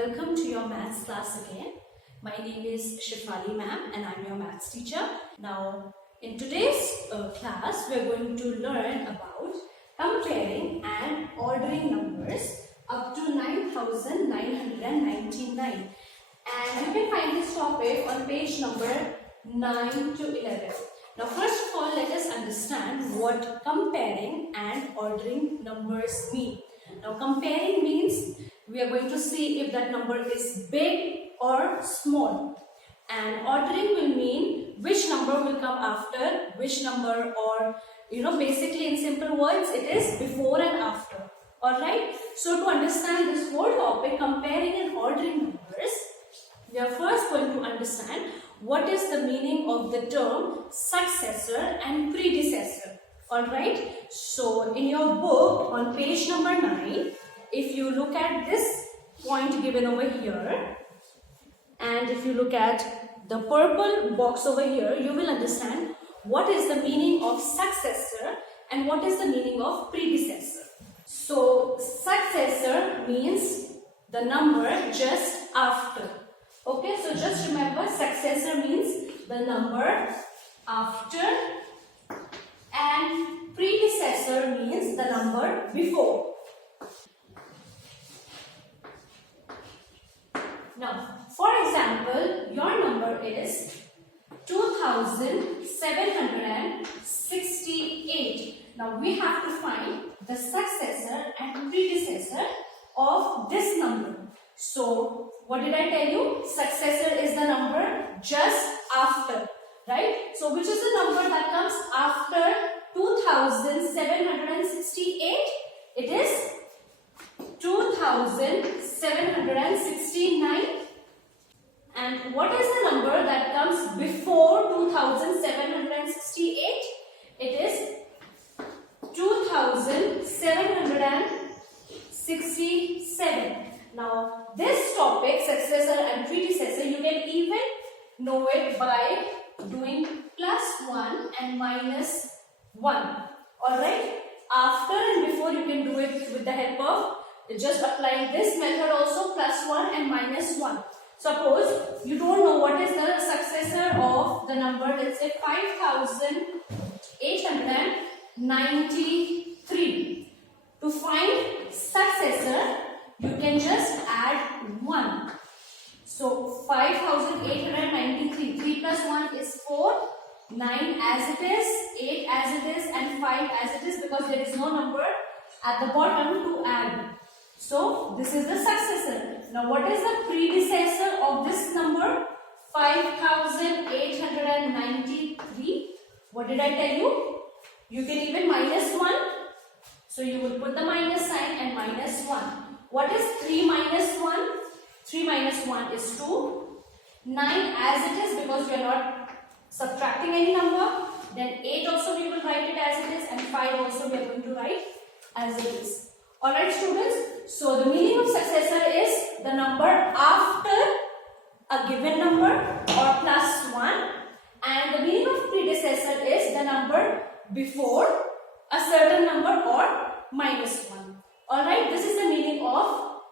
welcome to your maths class again. My name is Shifali ma'am and I'm your maths teacher. Now in today's class we are going to learn about comparing and ordering numbers up to 9,999, and you can find this topic on page number 9 to 11. Now first of all, let us understand what comparing and ordering numbers mean. Now comparing means we are going to see if that number is big or small, and ordering will mean which number will come after which number, or basically in simple words it is before and after. Alright, so to understand this whole topic, comparing and ordering numbers, we are first going to understand what is the meaning of the term successor and predecessor. Alright, so in your book on page number 9, if you look at this point given over here, and if you look at the purple box over here, you will understand what is the meaning of successor and what is the meaning of predecessor. So successor means the number just after. Okay, so just remember, successor means the number after, and predecessor means the number before. Now, for example, your number is 2768. Now, we have to find the successor and predecessor of this number. So, what did I tell you? Successor is the number just after, right? So, which is the number that comes after 2768? It is 2769. And what is the number that comes before 2768? It is 2767. Now, this topic, successor and predecessor, you can even know it by doing +1 and -1. Alright? After and before, you can do it with the help of just applying this method also, +1 and -1. Suppose you don't know what is the successor of the number, let's say 5,893. To find successor, you can just add 1. So 5,893, 3 plus 1 is 4, 9 as it is, 8 as it is, and 5 as it is, because there is no number at the bottom to add. So this is the successor. Now what is the predecessor of this number? 5,893. What did I tell you? You can even -1. So you will put the minus sign and -1. What is 3 minus 1? 3 minus 1 is 2. 9 as it is, because we are not subtracting any number. Then 8 also we will write it as it is, and 5 also we are going to write as it is. Alright students, so the meaning of successor is the number after a given number or +1, and the meaning of predecessor is the number before a certain number or -1. Alright, this is the meaning of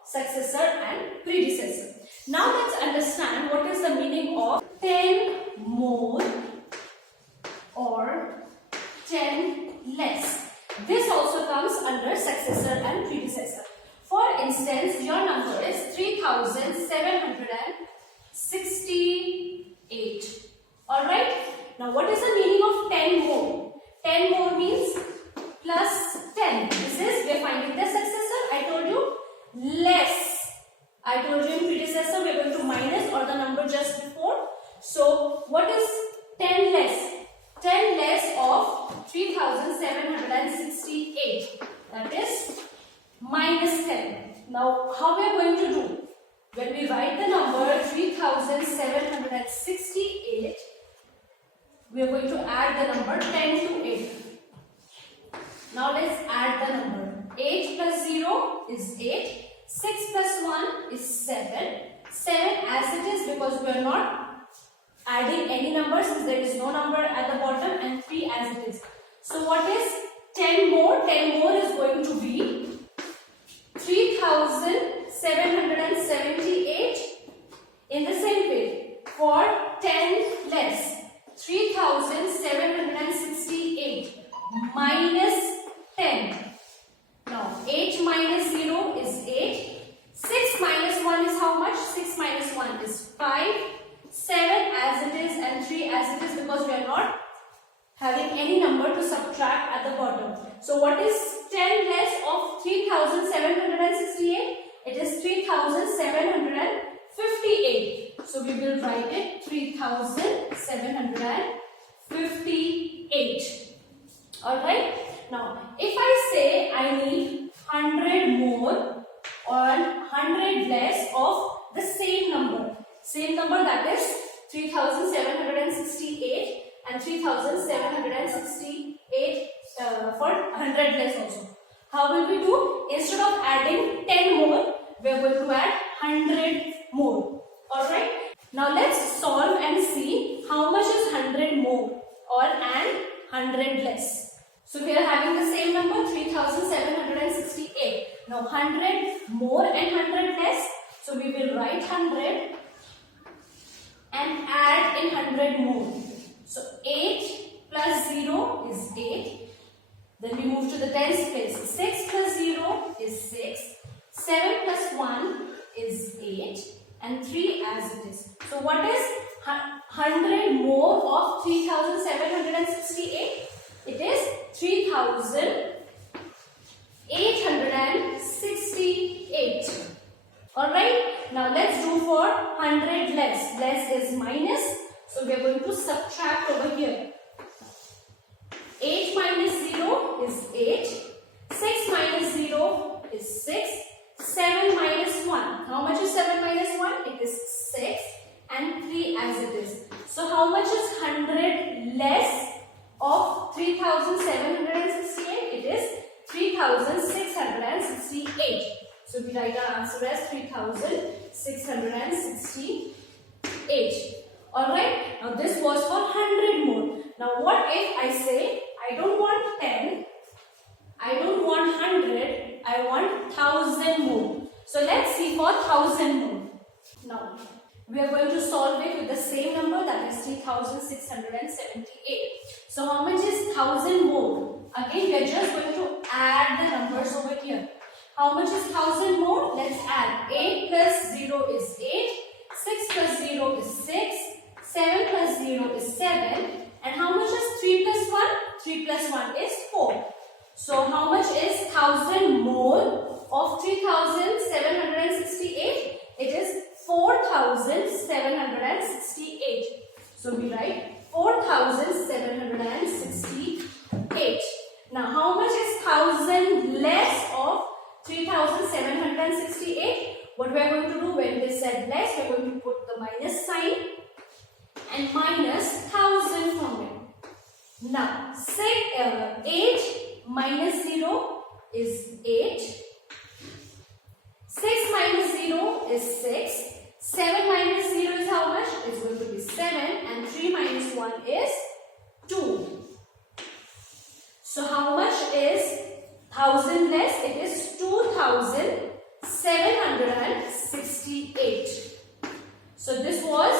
successor and predecessor. Now let's understand what is the meaning of 10 more or 10 less. This also comes under successor and predecessor. For instance, your number is 3,768. Alright? Now what is the meaning of 10 more? 10 more means +10. This is, we are finding the successor. I told you less. I told you in predecessor we are going to minus or the number just before. So what is 10 less? 10 less of 3,768. That is -10. Now how we are going to do? When we write the number 3,768, we are going to add the number 10 to 8. Now let's add the number. 8 plus 0 is 8. 6 plus 1 is 7. 7 as it is, because we are not adding any number since there is no number at the bottom, and 3 as it is. So what is 10 more? 10 more is going to be 3,000 778. In the same way, for 10 less, 3768 minus 10. Now 8 minus 0 is 8. 6 minus 1 is how much? 6 minus 1 is 5. 7 as it is and 3 as it is, because we are not having any number to subtract at the bottom. So what is 10 less of 3768? It is 3758. So we will write it 3758. Alright. Now if I say I need 100 more or 100 less of the same number that is 3768 and 3768 for 100 less also. How will we do? Instead of adding 10 more, we are going to add 100 more. Alright. Now let's solve and see how much is 100 more or and 100 less. So we are having the same number 3768. Now 100 more and 100 less. So we will write 100 and add in 100 more. So 8 plus 0 is 8. Then we move to the tens place. 6 plus 0 is 6. 7 plus 1 is 8. And 3 as it is. So what is 100 more of 3768? It is 3868. Alright. Now let's do for 100 less. Less is minus. So we are going to subtract over here. 8 minus 0 is 8. 6 minus 0 is 6. 7 minus 1. How much is 7 minus 1? It is 6. And 3 as it is. So how much is 100 less of 3768? It is 3668. So we write our answer as 3668. Alright. Now this was for 100 more. Now what if I say I don't want 10, I don't want 100, I want 1000 more. So let's see for 1000 more. Now we are going to solve it with the same number, that is 3678. So how much is 1000 more? Again we are just going to add the numbers over here. How much is 1000 more? Let's add. 8 plus 0 is 8. 6 plus 0 is 6. 7 plus 0 is 7. And how much is 3 plus 1? 3 plus 1 is 4. So how much is 1000 more of 3768? It is 4768. So we write 4768. Now how much is 1000 less of 3768? What we are going to do when they said less, we are going to put the minus sign and minus 1000 from it. Now, say 8 minus 0 is 8. 6 minus 0 is 6. 7 minus 0 is how much? It's going to be 7. And 3 minus 1 is 2. So, how much is 1000 less? It is 2768. So, this was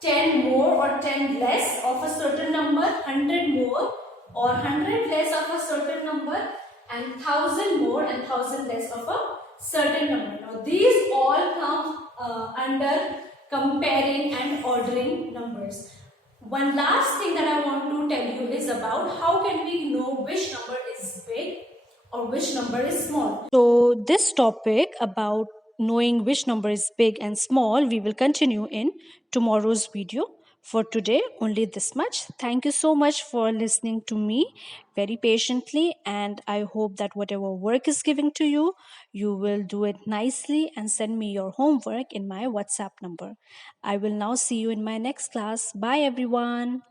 10 more or 10 less of a certain number, 100 more or 100 less of a certain number, and 1000 more and 1000 less of a certain number. Now these all come under comparing and ordering numbers. One last thing that I want to tell you is about how can we know which number is big or which number is small. So this topic about knowing which number is big and small, we will continue in tomorrow's video. For today, only this much. Thank you so much for listening to me very patiently, and I hope that whatever work is given to you, you will do it nicely and send me your homework in my WhatsApp number. I will now see you in my next class. Bye everyone.